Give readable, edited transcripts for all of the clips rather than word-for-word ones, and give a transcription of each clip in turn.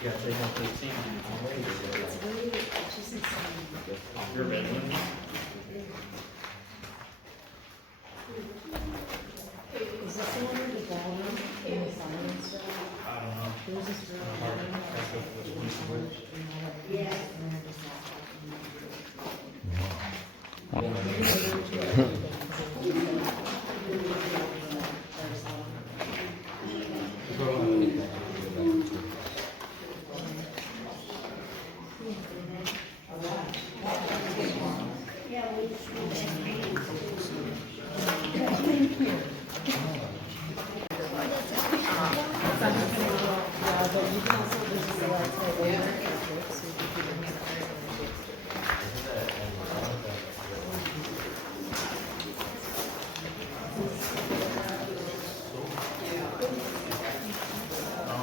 Yeah, they have 18. It's really, it's just insane. Your bedroom? Is this the one with the ball in the side and stuff? I don't know. There was this girl in there, yeah, and they're just not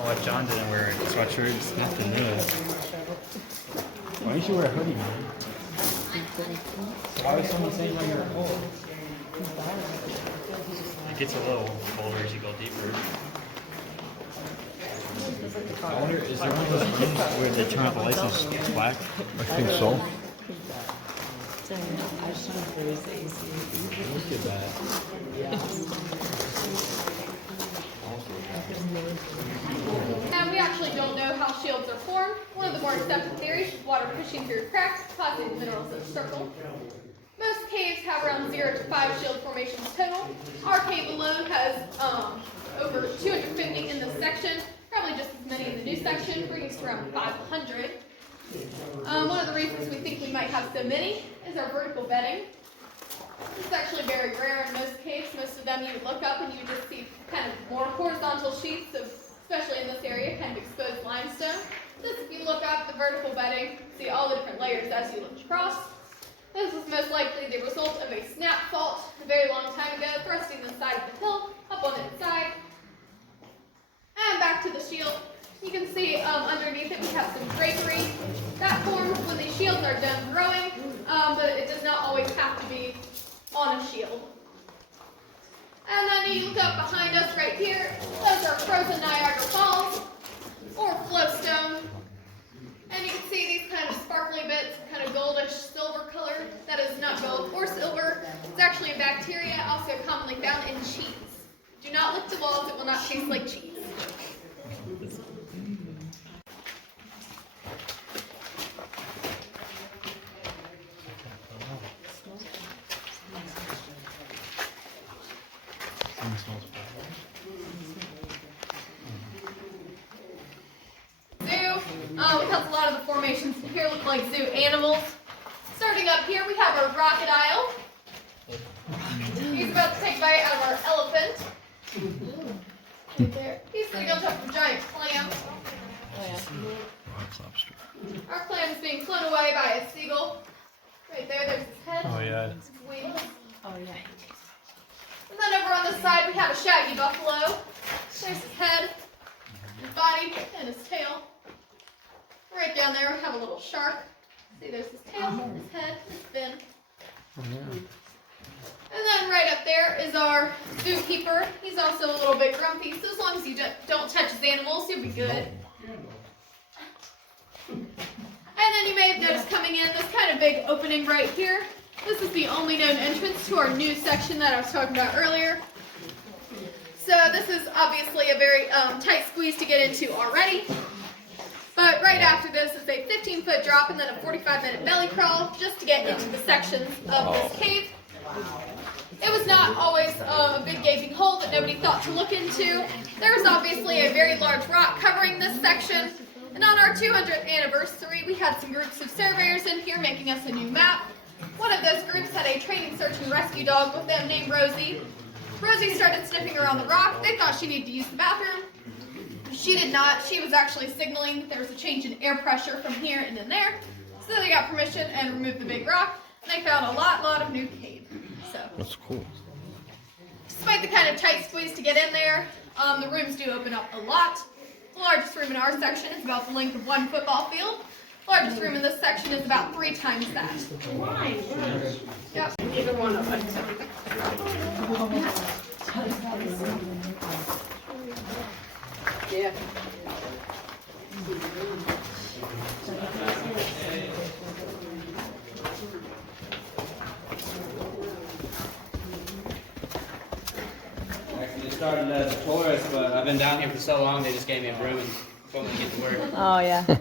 What John didn't wear sweatshirts, nothing really. Why don't you wear a hoodie, man? Why was someone saying why you're cold? It gets a little colder as you go deeper. I wonder, is there one of those rooms where they turn off the lights and it's black? I think so. I just want to freeze the AC. Look at that. And we actually don't know how shields are formed. One of the more accepted theories is water pushing through cracks, causing the minerals that circle. Most caves have around 0 to 5 shield formations total. Our cave alone has over 250 in this section, probably just as many in the new section, bringing us to around 500. One of the reasons we think we might have so many is our vertical bedding. This is actually very rare in most caves. Most of them you would look up and you would just see kind of more horizontal sheets of, especially in this area, kind of exposed limestone. This, if you look up the vertical bedding, see all the different layers as you look across. This was most likely the result of a snap fault a very long time ago, thrusting the side of the hill up on its side. And back to the shield. You can see underneath it we have some drapery. That forms when the shields are done growing, but it does not always have to be on a shield. And then you look up behind us right here, those are frozen Niagara Falls, or flowstone. And you can see these kind of sparkly bits, kind of goldish silver color. That is not gold or silver. It's actually a bacteria, also commonly found in cheese. Do not lick the walls, it will not taste like cheese. Because a lot of the formations here look like zoo animals. Starting up here, we have our crocodile. He's about to take a bite out of our elephant. Right there. He's sitting on top of a giant clam. Our clam is being flown away by a seagull. Right there, there's his head. Oh, yeah. His wings. Oh, yeah. And then over on this side, we have a shaggy buffalo. There's his head, his body, and his tail. Right down there, we have a little shark. See, there's his tail, his head, his fin. And then right up there is our zookeeper. He's also a little bit grumpy, so as long as you don't touch his animals, you'll be good. And then you may have noticed coming in this kind of big opening right here. This is the only known entrance to our new section that I was talking about earlier. So this is obviously a very tight squeeze to get into already. But right after this is a 15-foot drop and then a 45-minute belly crawl just to get into the sections of this cave. It was not always a big gaping hole that nobody thought to look into. There is obviously a very large rock covering this section. And on our 200th anniversary, we had some groups of surveyors in here making us a new map. One of those groups had a training search and rescue dog with them named Rosie. Rosie started sniffing around the rock. They thought she needed to use the bathroom. She did not. She was actually signaling that there was a change in air pressure from here and in there. So they got permission and removed the big rock, and they found a lot of new cave. So That's cool. despite the kind of tight squeeze to get in there, the rooms do open up a lot. The largest room in our section is about the length of one football field. The largest room in this section is about 3 times that. Why? Yep. Either one of us. Yeah. started as a tourist, but I've been down here for so long, they just gave me a room and told me to get to work. Oh, yeah. This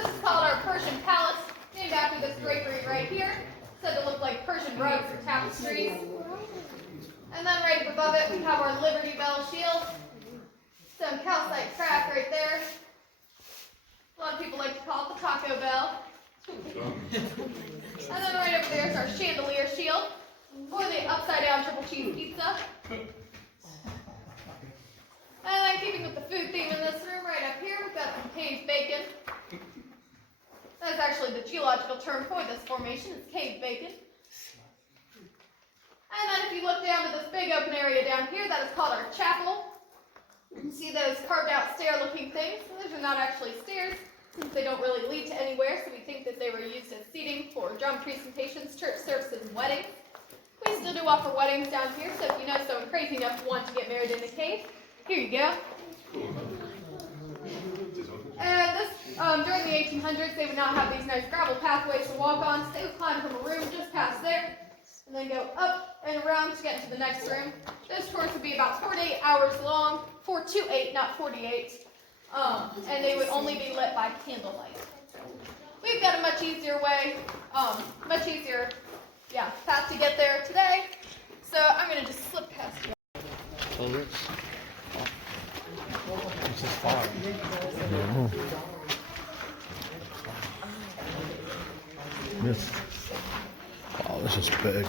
is called our Persian Palace, named after this drapery right here. Said to look like Persian rugs or tapestries. And then right above it, we have our Liberty Bell shield. Some calcite craft right there. A lot of people like to call it the Taco Bell. And then right over there is our chandelier shield for the upside down triple cheese pizza. And then keeping with the food theme in this room, right up here, we've got some caved bacon. That's actually the geological term for this formation, is caved bacon. And then if you look down to this big open area down here, that is called our chapel. You can see those carved out stair-looking things. Those are not actually stairs, since they don't really lead to anywhere, so we think that they were used as seating for drum presentations, church services, and weddings. We still do offer weddings down here, so if you know someone crazy enough to want to get married in the cave, here you go. And this, during the 1800s, they would not have these nice gravel pathways to walk on, so they would climb from a room just past there, and then go up and around to get into the next room. Those tours would be about 4 to 8 hours long, 4 to 8, not 48, and they would only be lit by candlelight. We've got a much easier way, path to get there today, so I'm going to just slip past you. This is far. This, wow, this is big.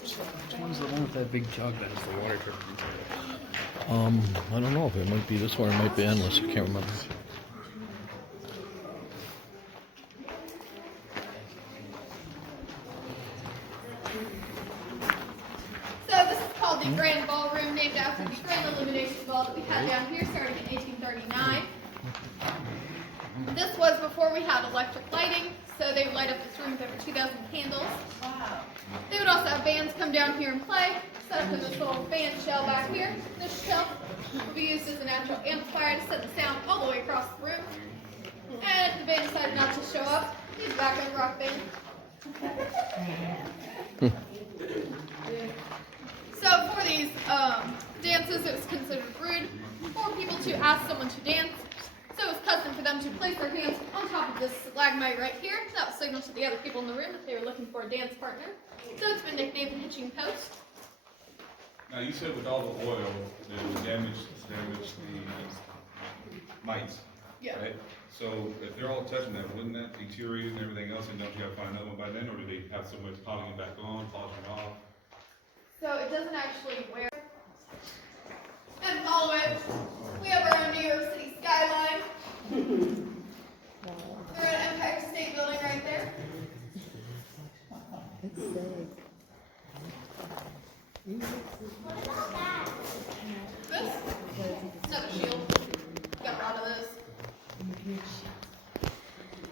Which one's the one with that big jug that is the water dripping into it? I don't know if it might be this one or it might be endless. I can't remember. So this is called the Grand Ballroom, named after the Grand Illumination Ball that we had down here, starting in 1839. This was before we had electric lighting, so they would light up this room with over 2,000 candles. Wow. They would also have bands come down here and play, set up in this little band shell back here. This shell would be used as a natural amplifier to set the sound all the way across the room. And if the band decided not to show up, use a background rock band. So for these dances, it was considered rude for people to ask someone to dance. So it was custom for them to place their hands on top of this stalagmite right here. That would signal to the other people in the room that they were looking for a dance partner. So it's been nicknamed the hitching post. Now you said with all the oil that it would damage the mites, Yeah. right? So if they're all touching that, wouldn't that deteriorate and everything else, and don't you have to find another one by then, or do they have so much popping it back on, polishing it off? So it doesn't actually wear. And follow it. We have our own New York City skyline. We're at Empire State Building right there. This? Another shield. Got a lot of those.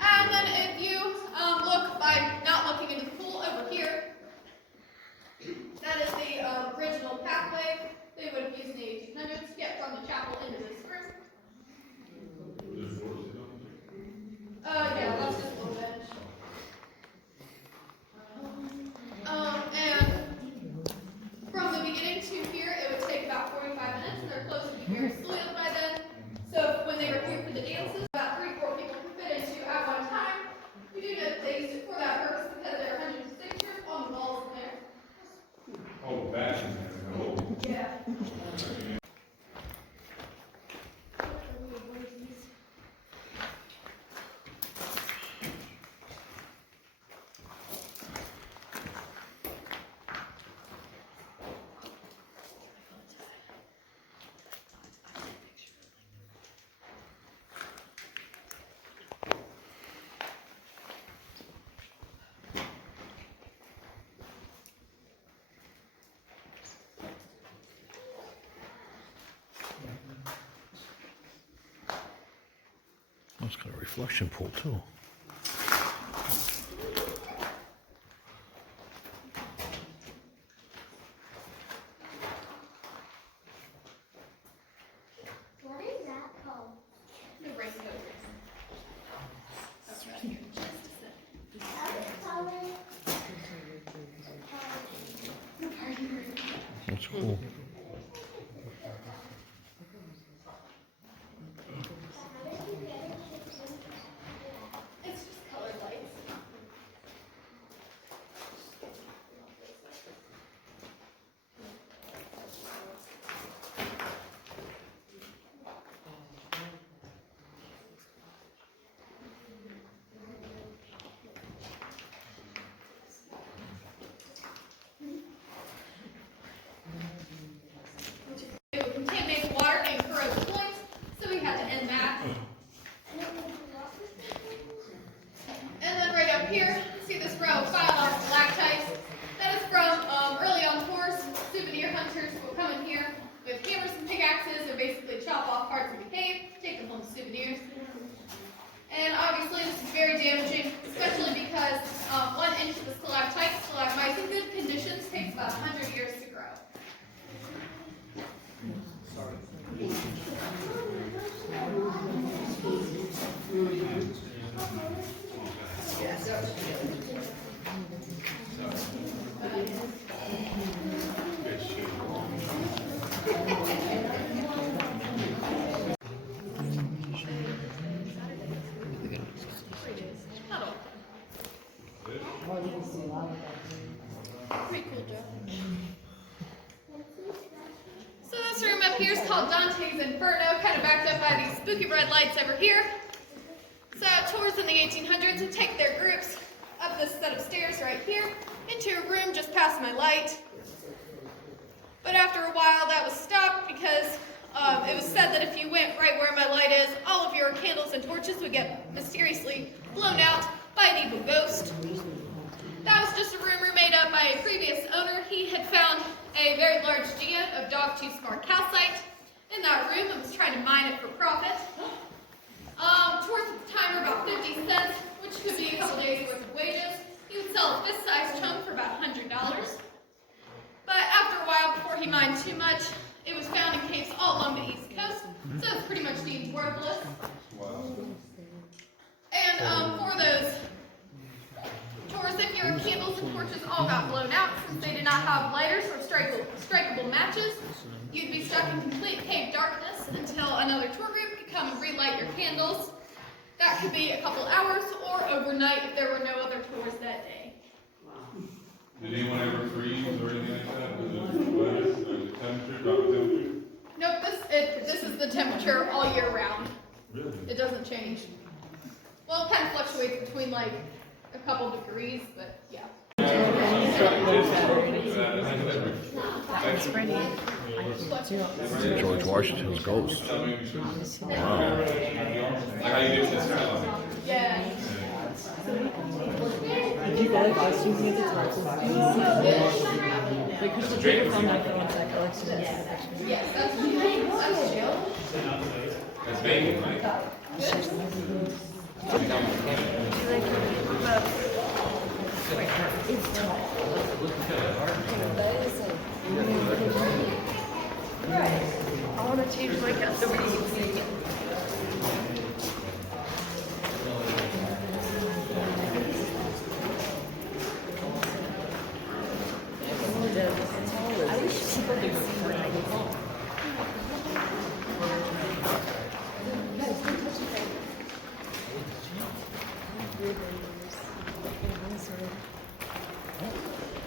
And then if you look by not looking into the pool over here, that is the original pathway they would have used in the 1800s to get from the chapel into this room. Oh, it's got a reflection pool too. What is that called? The rainbow. That's right here. Just a second. That's cool. It's just colored lights. It would contaminate the water and corrode the points, so we had to end that. And then right up here, see this row of 5 stalactites. That is from early on tours. Souvenir hunters will come in here with hammers and pickaxes and basically chop off parts of the cave, take them home as souvenirs. And obviously this is very damaging, especially because 1 inch of the stalagmites in good conditions takes about 100 years to grow. Not all. Pretty cool, Joe. So this room up here is called Dante's Inferno, kind of backed up by these spooky red lights over here. So tours in the 1800s would take their groups up this set of stairs right here into a room just past my light. But after a while that was stopped because it was said that if you went right where my light is, all of your candles and torches would get mysteriously blown out by an evil ghost. That was just a rumor made up by a previous owner. He had found a very large geode of dog-tooth smart calcite in that room and was trying to mine it for profit. Tours at the time were about 50 cents, which could be a couple days worth of wages. He would sell a fist-sized chunk for about $100. But after a while, before he mined too much, it was found in caves all along the East Coast, so it's pretty much deemed worthless. And for those tours, if your candles and torches all got blown out, since they did not have lighters or strikeable matches, you'd be stuck in complete cave darkness until another tour group could come and relight your candles. That could be a couple hours or overnight if there were no other tours that day. Did anyone ever freeze or anything like that? Was it weather, the temperature, drop the temperature? Nope, this is the temperature all year round. Really? It doesn't change. Well, it kind of fluctuates between like a couple degrees, but yeah. That's pretty. George Washington's ghost. Wow. Like how you do this now? Yeah. Did you guys just using it to because the drink on that phone is like Alexa. Yes, that's Jill. That's bacon, right? It's tall. I want to change my cat so we can see. I wish people could see what I do.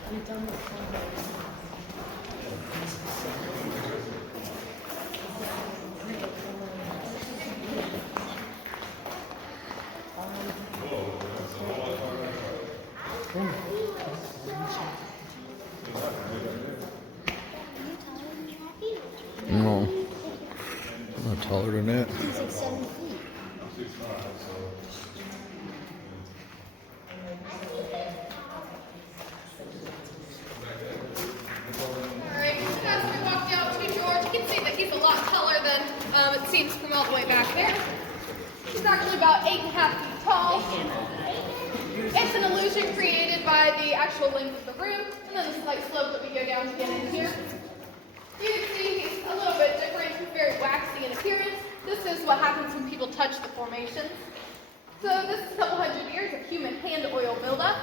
I'm done with actually about 8.5 feet tall. It's an illusion created by the actual length of the room, and then the slight slope that we go down to get in here. You can see he's a little bit different, very waxy in appearance. This is what happens when people touch the formations. So this is a couple hundred years of human hand oil buildup.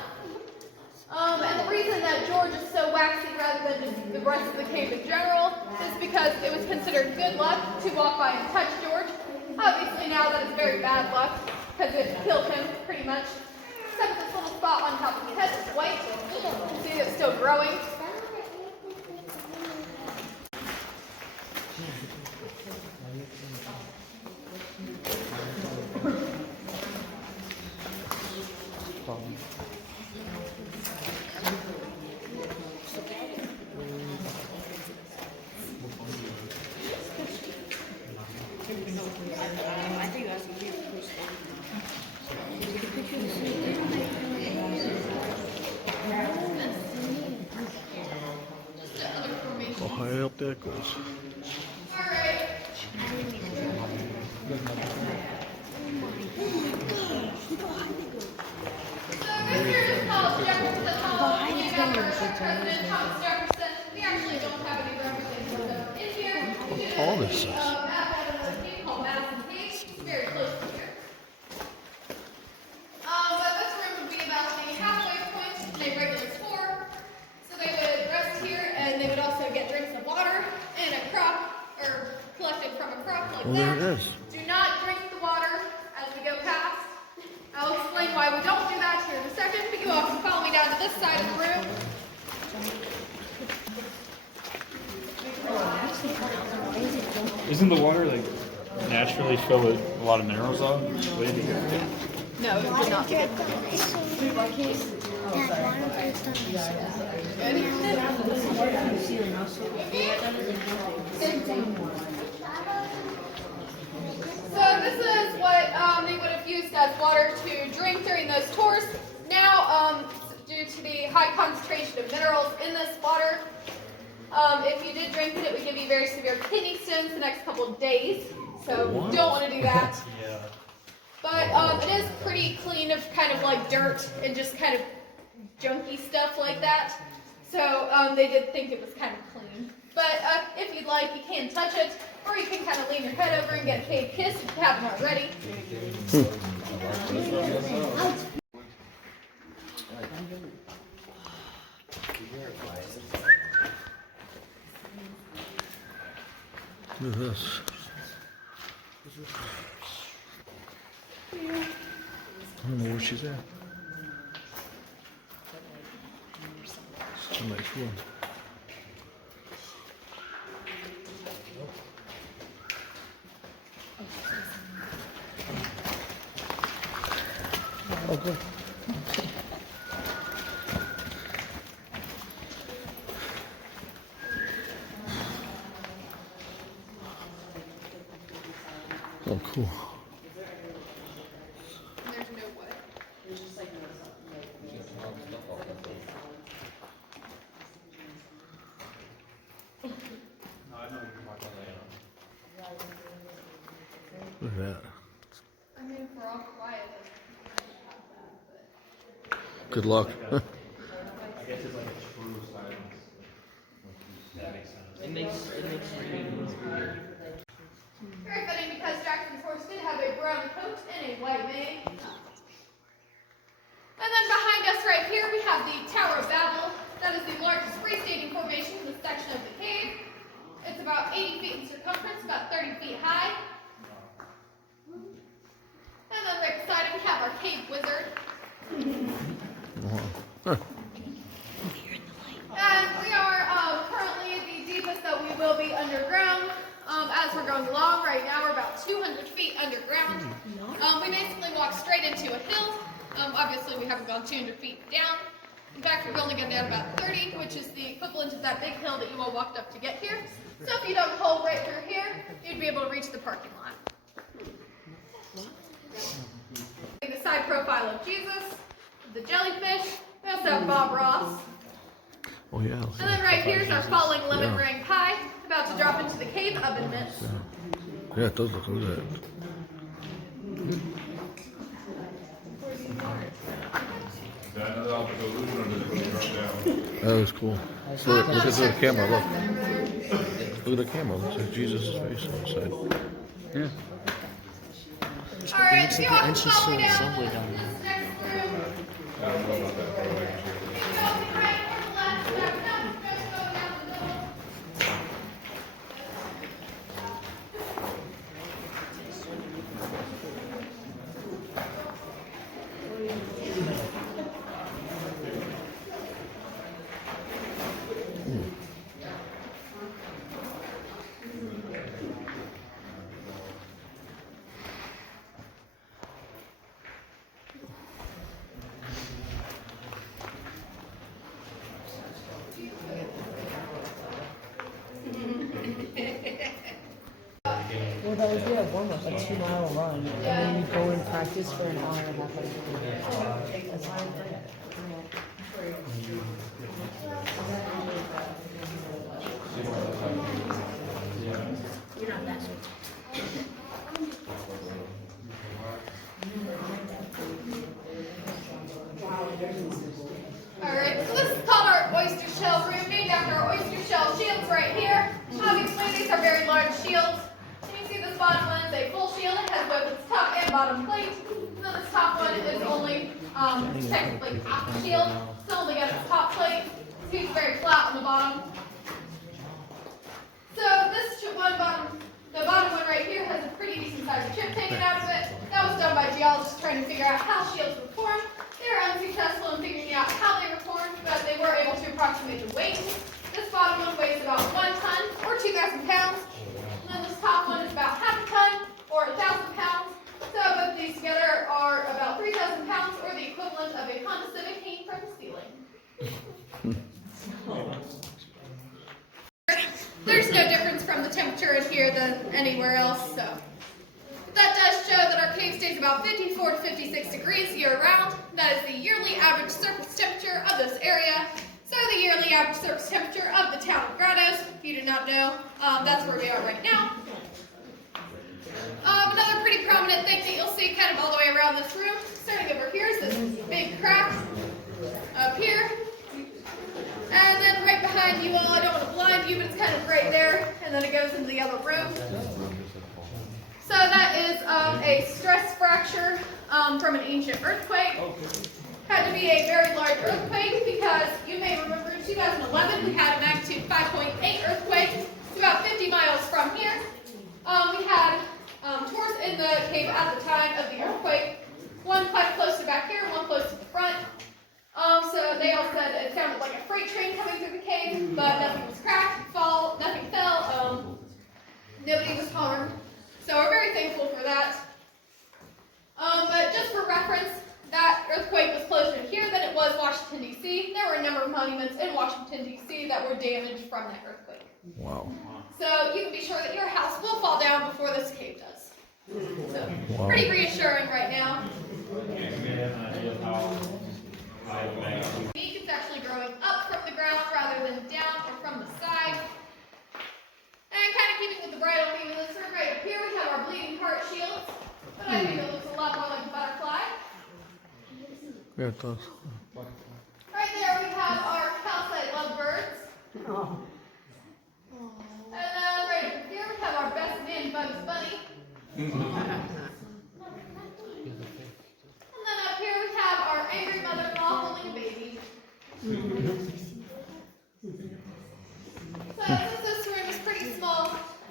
And the reason that George is so waxy rather than just the rest of the cave in general is because it was considered good luck to walk by and touch George. Obviously now that is very bad luck because it killed him pretty much. Except this little spot on top of his head is white. You can see it's still growing. How high up that goes. Alright. So this here is called Jefferson Hall, named after President Thomas Jefferson. We actually don't have any representatives in here. We do How tall is this? at another cave called Madison Cave. It's very close to here. But this room would be about the halfway point in a regular tour. So they would rest here, and they would also get drinks of water and a crop, or collected from a crop like Well, that. there it is. Do not drink the water as we go past. I'll explain why we don't do that here in a second, but you all can follow me down to this side of the room. Isn't the water like naturally filled with a lot of minerals though? Way to go. No, it would not be good. So this is what they would have used as water to drink during those tours. Now, due to the high concentration of minerals in this water, if you did drink it, it would give you very severe kidney stones the next couple of days. So don't want to do that. Yeah. But it is pretty clean of kind of like dirt and just kind of junky stuff like that. So they did think it was kind of clean. But if you'd like, you can touch it, or you can kind of lean your head over and get a cave kiss if you haven't already. Look at this. I don't know where she's at. It's a nice room. Oh, good. Oh, cool. There's no what. Look at that. I mean, if we're all quiet, Good luck. I guess it's like a true silence. That makes sense. It makes very fitting because Jackson's horse did have a brown coat and a white mane. And then behind us right here we have the Tower of Babel. That is the largest freestanding formation in this section of the cave. It's about 80 feet in circumference, about 30 feet high. And then right beside it we have our cave wizard. And we are currently the deepest that we will be underground. As we're going along, right now we're about 200 feet underground. We basically walk straight into a hill. Obviously we haven't gone 200 feet down. In fact, we've only gone down about 30, which is the equivalent of that big hill that you all walked up to get here. So if you dug a hole right through here, you'd be able to reach the parking lot. The side profile of Jesus, the jellyfish, we also have Bob Ross. Oh, yeah. And then right here is our falling lemon meringue pie, about to drop into the cave oven mitts. Yeah, it does look good. like a balloon under there when you drop down. That was cool. Look at the camera, look. Look at the camera, looks like Jesus' face on the side. Yeah. Alright, so you all can She's follow still me down assembly to down there. this next room. I don't know about that, but I'm making sure. You go to the right or the left, step down, just go down the middle. Well, that would be a warm-up, a 2-mile run, and then you go and practice for an hour and a half. That's fine. You're not that Alright, so this is called our oyster shell room, named after our oyster shell shields right here. Obviously, these are very large shields. And you see this bottom one is a full shield. It has both its top and bottom plate. And then this top one is only technically half the shield. It's only got its top plate. So it's very flat on the bottom. So the bottom one right here has a pretty decent sized chip hanging out of it. That was done by geologists trying to figure out how shields were formed. They were unsuccessful in figuring out how they were formed, but they were able to approximate the weight. This bottom one weighs about 1 ton or 2,000 pounds. And then this top one is about half a ton or 1,000 pounds. So both of these together are about 3,000 pounds or the equivalent of a Honda Civic hanging from the ceiling. There's no difference from the temperature in here than anywhere else, so. That does show that our cave stays about 54 to 56 degrees year-round. That is the yearly average surface temperature of this area. So the yearly average surface temperature of the town of Grottos, if you do not know, that's where we are right now. Another pretty prominent thing that you'll see kind of all the way around this room, starting over here, is this big crack up here. And then right behind you all, I don't want to blind you, but it's kind of right there, and then it goes into the other room. So that is a stress fracture from an ancient earthquake. Had to be a very large earthquake because you may remember in 2011 we had a magnitude 5.8 earthquake. It's about 50 miles from here. We had tours in the cave at the time of the earthquake. One quite close to back here, one close to the front. So they all said it sounded like a freight train coming through the cave, but nothing was cracked, nothing fell, nobody was harmed. So we're very thankful for that. But just for reference, that earthquake was closer to here than it was Washington, D.C. There were a number of monuments in Washington, D.C. that were damaged from that earthquake. Wow. So you can be sure that your house will fall down before this cave does. So Wow. pretty reassuring right now. It's actually growing up from the ground rather than down or from the side. And kind of keeping with the bridal theme of this room, right up here we have our bleeding heart shields. But I think it looks a lot more like a butterfly. Yeah, it does. Right there we have our calcite lovebirds. Oh. And then right over here we have our best man, Bugs Bunny. And then up here we have our angry mother-in-law holding a baby. So since this room is pretty small,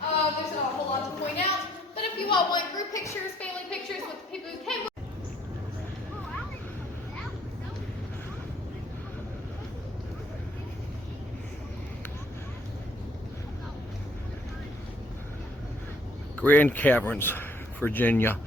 there's not a whole lot to point out. But if you all want group pictures, family pictures with the people who came with Grand Caverns, Virginia.